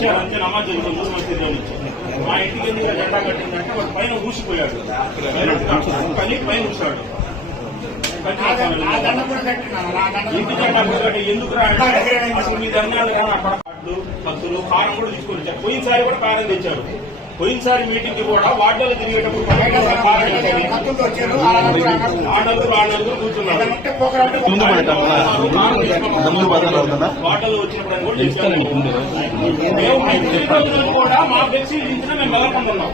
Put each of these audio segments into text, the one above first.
వచ్చారు అంతే నమాజ్ జరుగుతుంది మసీదులో నుంచి. మా ఇంటికి ఎందుకు జెండా కట్టిందంటే వాడు పైన ఊసిపోయాడు, పని పైన ఊసాడు. ఇంటి జెండా ఎందుకు రాడు అసలు మీ ధర్నాలు కానీ అక్కడ భక్తులు కారం కూడా తీసుకొని వచ్చారు. పోయినసారి కూడా కారం తెచ్చారు. పోయినసారి మీటింగ్ కి కూడా వార్డులో తిరిగేటప్పుడు ఆడలు కూర్చున్నారు. వార్డులో వచ్చినప్పుడు కూడా చెప్పారు. మేము కూడా మా ఫ్లెక్సీ ఇచ్చినా మేము మెలకొంటున్నాం.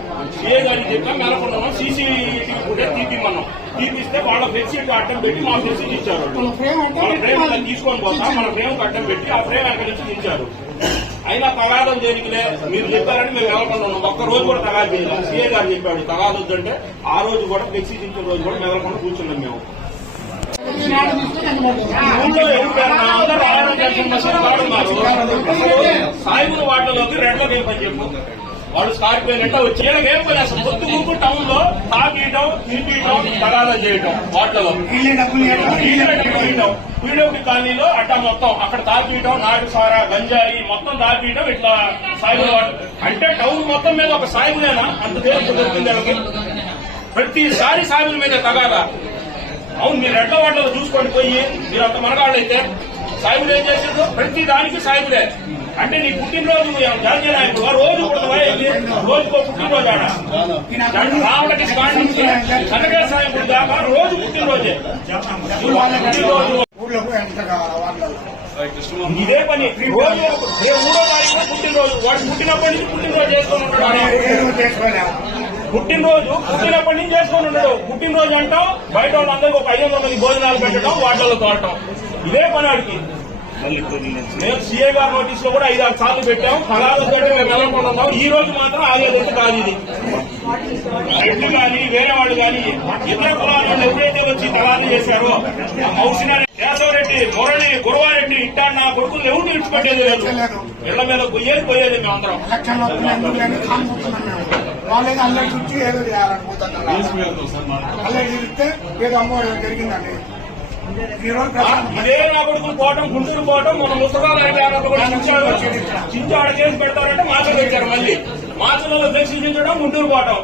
ఏ గారికి చెప్పినా మెలకొంటున్నాం. సీసీటీవీ కూడా తీపిమన్నాం. తీపిస్తే వాళ్ళ ఫ్లెక్సీ అడ్డం పెట్టి మా ఫ్లెక్సీ ఇచ్చారు. వాళ్ళ ఫ్రేమ్ తీసుకొని పోతాం. మన ఫ్రేమ్ అడ్డం పెట్టి ఆ ఫ్రేమ్ అక్కడి నుంచి ఇచ్చారు. అయినా తగాదం దేనికిలే మీరు చెప్పారని మేము మెదలకుండా ఒక్క రోజు కూడా తగాదు చేయలేదు. సీఏ గారు చెప్పాడు తగాదొద్దు అంటే ఆ రోజు కూడా ఫ్లెక్సీ ఇచ్చిన రోజు కూడా మెదలకుండా కూర్చున్నాం. మేము సాయిబుల వార్డులోకి రెడ్లోకి ఏం పని చెప్పు. వాళ్ళు స్కార్పియో అంటే వచ్చి ఏం పని అసలు పొద్దుకు టౌన్ లో తాగీయటం తినిపించడం తగాదం చేయటం వార్డులలో పీడబ్ల్యూ కాలనీలో అట్టా మొత్తం అక్కడ తాగీయటం నాటు సారా గంజాయి మొత్తం తాగీయటం ఇట్లా సాయిబుల వార్డు అంటే టౌన్ మొత్తం మీద ఒక సాయిబులేనా అంత తేలిక దొరికింది వాళ్ళకి. ప్రతిసారి సాయిబుల మీద తగాదా. అవును మీరు రెడ్ల వార్డులో చూసుకోండి పోయి మీరు అంత మనగాళ్ళు అయితే సాయిబులు ఏం చేసేదో ప్రతి దానికి సాయిబులే. అంటే నీ పుట్టినరోజు జాతీయ నాయకుడు రోజు రోజుకో పుట్టినరోజు ఆడ రావడానికి స్టాండ్ నుంచి కనక సాయకుడు దాకా రోజు పుట్టినరోజే. ఇదే పని రోజు 3వ తారీఖున పుట్టినరోజు. వాడు పుట్టినప్పటి నుంచి పుట్టినరోజు చేసుకొని ఉంటాడు. పుట్టినప్పటి నుంచి చేసుకొని ఉన్నాడు. పుట్టినరోజు అంటాం బయట వాళ్ళందరికీ ఒక 500 మంది భోజనాలు పెట్టడం వాటిల్లో తోడటం ఇదే పని వాడికి. మేము సీఏ గారి నోటీస్ లో కూడా 5-6 సార్లు పెట్టాం. ఫలాలతో మేము వెళ్ళనుకుంటున్నాం. ఈ రోజు మాత్రం ఆగేదైతే కాదు. ఇది రెడ్లు కానీ వేరే వాళ్ళు కానీ ఇతర కులాల వాళ్ళు ఎవరైతే వచ్చి తలాలు చేశారో మౌసినారెడ్డి, కేశవరెడ్డి, మురళి, గురవారెడ్డి ఇట్టా నా కొడుకులు ఎవరు విడిచిపెట్టేది లేదు. ఇళ్ల మీద పోయేది మేమందరం. వాళ్ళకి అల్లరి చుట్టూ ఏదో చేయాలనుకుంటున్నారు. అల్లరి తిరిగితే ఏదో అమ్మో జరిగిందండి. ఇదే నా కొడుకులు పోవటం గుంటూరు పోవటం మన ముసగాలు చించాడు కేసు పెడతారంటే మాచలు వచ్చారు. మళ్ళీ మాచలలో దర్శించడం గుంటూరు పోవటం.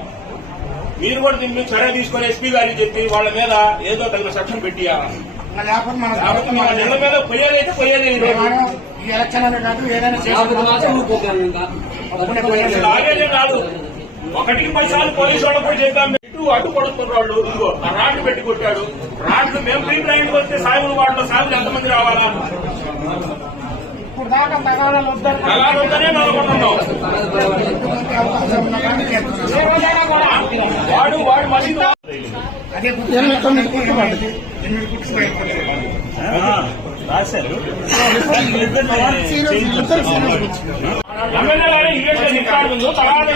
మీరు కూడా దీన్ని మీరు చర్య తీసుకుని ఎస్పీ గారికి చెప్పి వాళ్ళ మీద ఏదో తగిన సెక్షన్ పెట్టియాలి. మన ఇళ్ల మీద పోయేదైతే పోయేది. ఈ ఎలక్షన్ అనే కాదు ఏదైనా లాగేదే కాదు. 1-10 సార్లు పోలీసు వాళ్ళకు కూడా చెప్పాం. అడ్డు పడుతున్న వాళ్ళు ఇంకో ఆ రాడ్లు పెట్టి కొట్టాడు. రాడ్లు మేము ప్రీ ప్లాంట్ వస్తే సాయిబుల వాటిలో సాయిబులు ఎంతమంది రావాలా? తగాలు వద్దనే నెలకొంటున్నాం. వాడు మసీదు రాశారు. ఎమ్మెల్యే గారే ఇవేషన్ ఇస్తాడు. తర్వాత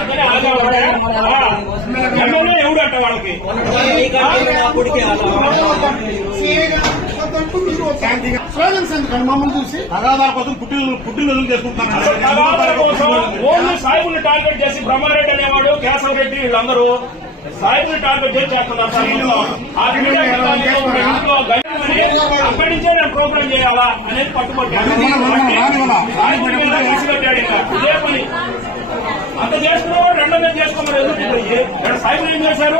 ఎమ్మెల్యే ఎవడు అంట వాళ్ళకి మమ్మల్ని చూసి తగాదాల కోసం పుట్టినరోజులు చేసుకుంటున్నారు. తగాదాల కోసం ఓన్లీ సాయిబుల్ని టార్గెట్ చేసి బ్రహ్మారెడ్డి అనేవాడు, కేశవరెడ్డి వీళ్ళందరూ సాయిబుల్ని టార్గెట్ చేసి చేస్తున్నారు. అక్కడి నుంచే నేను ప్రోగ్రామ్ చేయాలా అనేది పట్టుబట్టాడు. ఇదే పని అంత చేసుకున్నాడు. రెండో మీద చేసుకోమని ఎదుర్కొంటాయి. సాయిబులు ఏం చేశారు?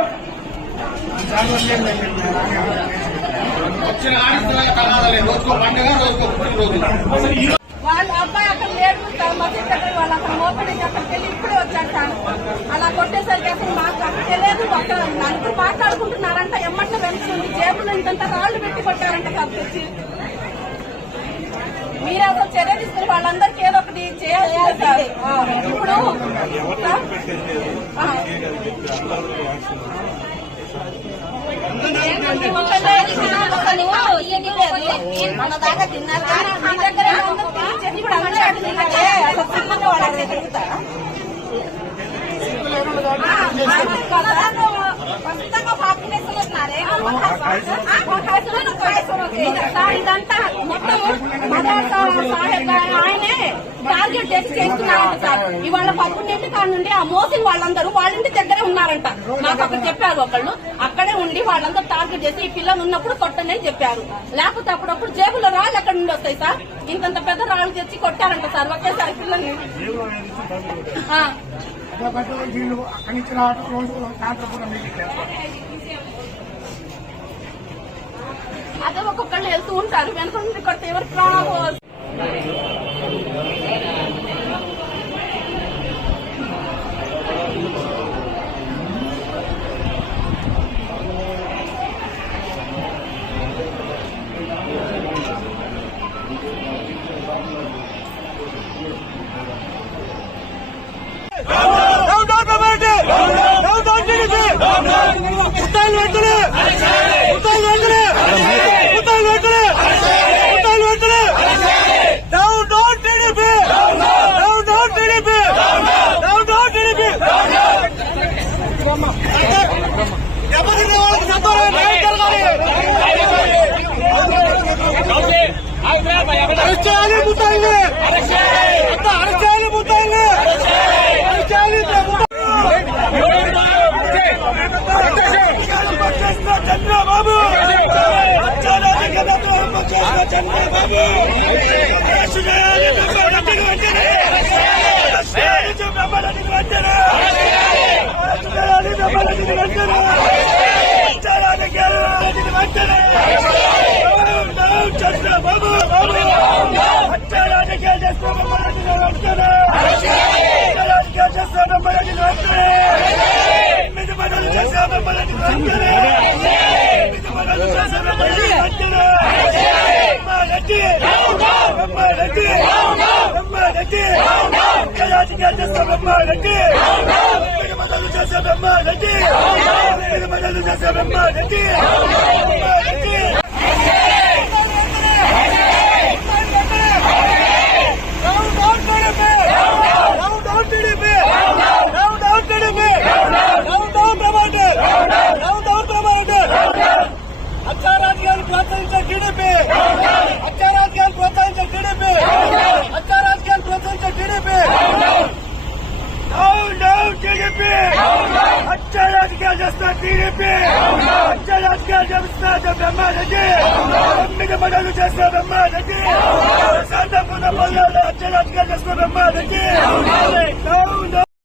వాళ్ళ అబ్బాయి అక్కడ లేడు మసీద్ దగ్గర వాళ్ళు అక్కడ మోపడి అక్కడికి వెళ్ళి ఇప్పుడే వచ్చాడు సార్. అలా కొట్టేసరికి అసలు మాకు అక్కడ తెలియదు. ఒక నలుగురు మాట్లాడుకుంటున్నారంట. ఎమ్మట వెళ్తుంది జేబులో ఇంతంత రాళ్లు పెట్టి కొట్టారంట కాబట్టి మీరు అసలు చర్య తీసుకుని వాళ్ళందరికీ ఏదో ఒకటి చేయాలి సార్. ఇప్పుడు మన దాకా తిన్నారు ఖచ్చితంగా పాపులేషన్ వస్తున్నారే. ఇదంతా మొత్తం సాహెబ్ ఆయనే టార్గెట్ చేసి చేస్తున్నారంట సార్. ఇవాళ 11 కాడ నుండి ఆ మోసిన వాళ్ళందరూ వాళ్ళ ఇంటి దగ్గరే ఉన్నారు. ఉన్నారంట. నాకు అక్కడ చెప్పారు ఒకళ్ళు, అక్కడే ఉండి వాళ్ళంతా టార్గెట్ చేసి ఈ పిల్లలు ఉన్నప్పుడు కొట్టండి అని చెప్పారు. లేకపోతే అప్పుడప్పుడు జేబులో రాళ్ళు ఎక్కడ నుండి వస్తాయి సార్? ఇంతంత పెద్ద రాళ్ళు తెచ్చి కొట్టారంట సార్ ఒకేసారి పిల్లల్ని. కాబట్టి వీళ్ళు అక్కడి నుంచి రావడం రోజు సాయంత్రం కూడా మీటింగ్ అదే ఒక్కొక్కళ్ళు వెళ్తూ ఉంటారు, వెనక నుండి కొడితే ఎవరికి ప్రాణాలు. చంద్రబాబు చంద్రబాబు అత్యారాజ్యాలు ప్రోత్సహించే టీడీపీ, అత్యారాజ్యాలు ప్రోత్సహించే టీడీపీ, అత్యారాజ్యాలు ప్రోత్సహించే టీడీపీ. టీడీపీ అత్యారాజకీయాలు చేస్తున్న టీడీపీ, అత్యారాజకీయాలు చేస్తున్న బ్రహ్మారెడ్డి, 9 మండలు చేస్తున్న బ్రహ్మారెడ్డి, శాంతపూర్ణ పల్లెల్లో అత్యారాజకీయాలు చేస్తున్న బ్రహ్మారెడ్డి.